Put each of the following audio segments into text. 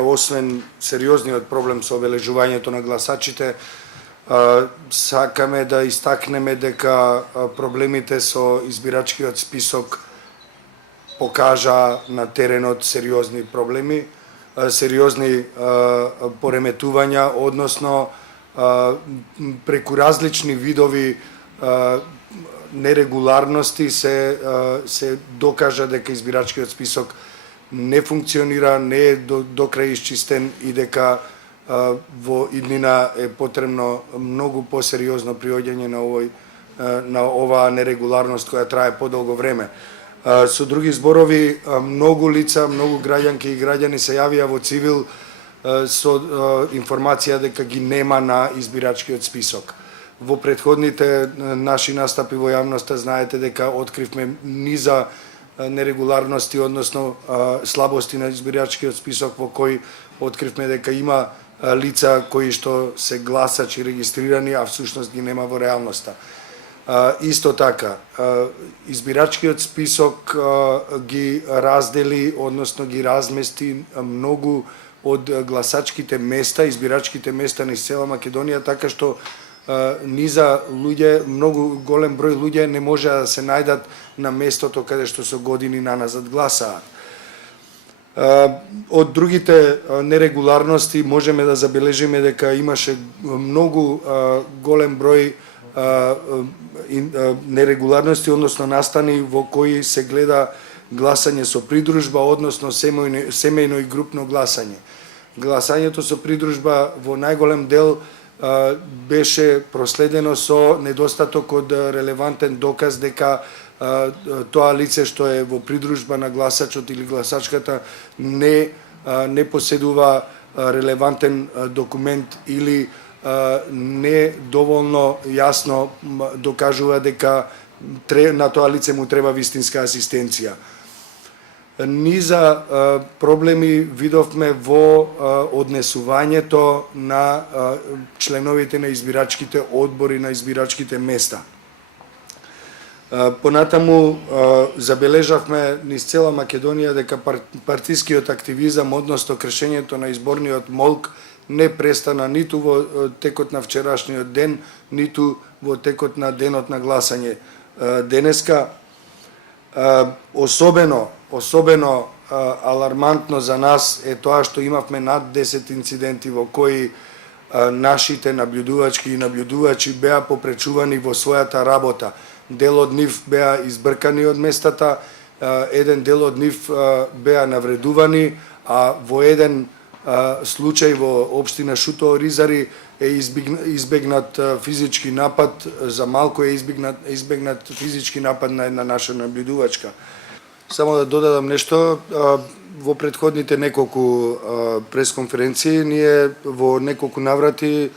Освен сериозниот проблем со обележувањето на гласачите, сакаме да истакнеме дека проблемите со избирачкиот список покажа на теренот сериозни проблеми, сериозни пореметувања, односно преку различни видови нерегуларности се докажа дека избирачкиот список не функционира, не е до крај исчистен и дека во иднина е потребно многу посериозно приоѓање на оваа нерегуларност која трае подолго време. Со други зборови, многу лица, многу граѓанки и граѓани се јавија во цивил со информација дека ги нема на избирачкиот список. Во претходните наши настапи во јавноста знаете дека откривме низа нерегуларности, односно слабости на избирачкиот список во кој откривме дека има лица кои што се гласачи регистрирани, а всушност ги нема во реалноста. Исто така, избирачкиот список ги раздели, односно ги размести многу од гласачките места, избирачките места низ цела Македонија, така што низа луѓе, многу голем број луѓе не може да се најдат на местото каде што со години наназад гласаат. Од другите нерегуларности можеме да забележиме дека имаше многу голем број нерегуларности, односно настани во кои се гледа гласање со придружба, односно семејно и групно гласање. Гласањето со придружба во најголем дел беше проследено со недостаток од релевантен доказ дека тоа лице што е во придружба на гласачот или гласачката не поседува релевантен документ или не доволно јасно докажува дека на тоа лице му треба вистинска асистенција. Низа проблеми видовме во однесувањето на членовите на избирачките одбори на избирачките места. Понатаму забележавме низ цела Македонија дека партискиот активизам, односно кршењето на изборниот молк, не престана ниту во текот на вчерашниот ден, ниту во текот на денот на гласање денеска. Особено алармантно за нас е тоа што имавме над 10 инциденти во кои нашите наблюдувачки и наблюдувачи беа попречувани во својата работа. Дел од нив беа избркани од местата, еден дел од нив беа навредувани, а во еден случај во општина Шутово Ризари е избегнат физички напад, за малку е избегнат физички напад на една наша наблюдувачка. Само да додадам нешто, во претходните неколку пресконференции ние во неколку наврати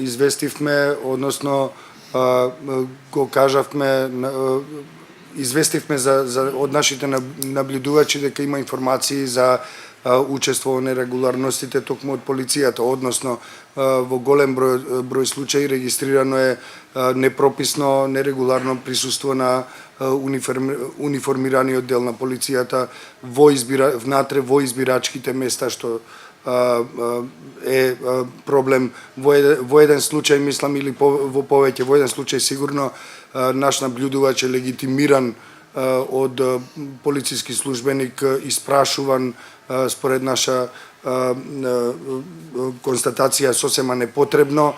известивме, односно го кажавме, известивме од нашите наблюдувачи дека има информации за учество во нерегуларностите токму од полицијата, односно во голем број случаи регистрирано е непрописно, нерегуларно присуство на униформираниот дел на полицијата внатре во избирачките места, што е проблем. Во еден случај, мислам, или во повеќе, во еден случај сигурно наш наблюдувач е легитимиран од полициски службеник, испрашуван според наша констатација сосема непотребно,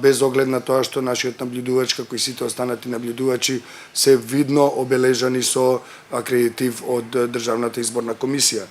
без оглед на тоа што нашиот наблюдувач, како и сите останати наблюдувачи, се видно обележани со акредитив од Државната изборна комисија.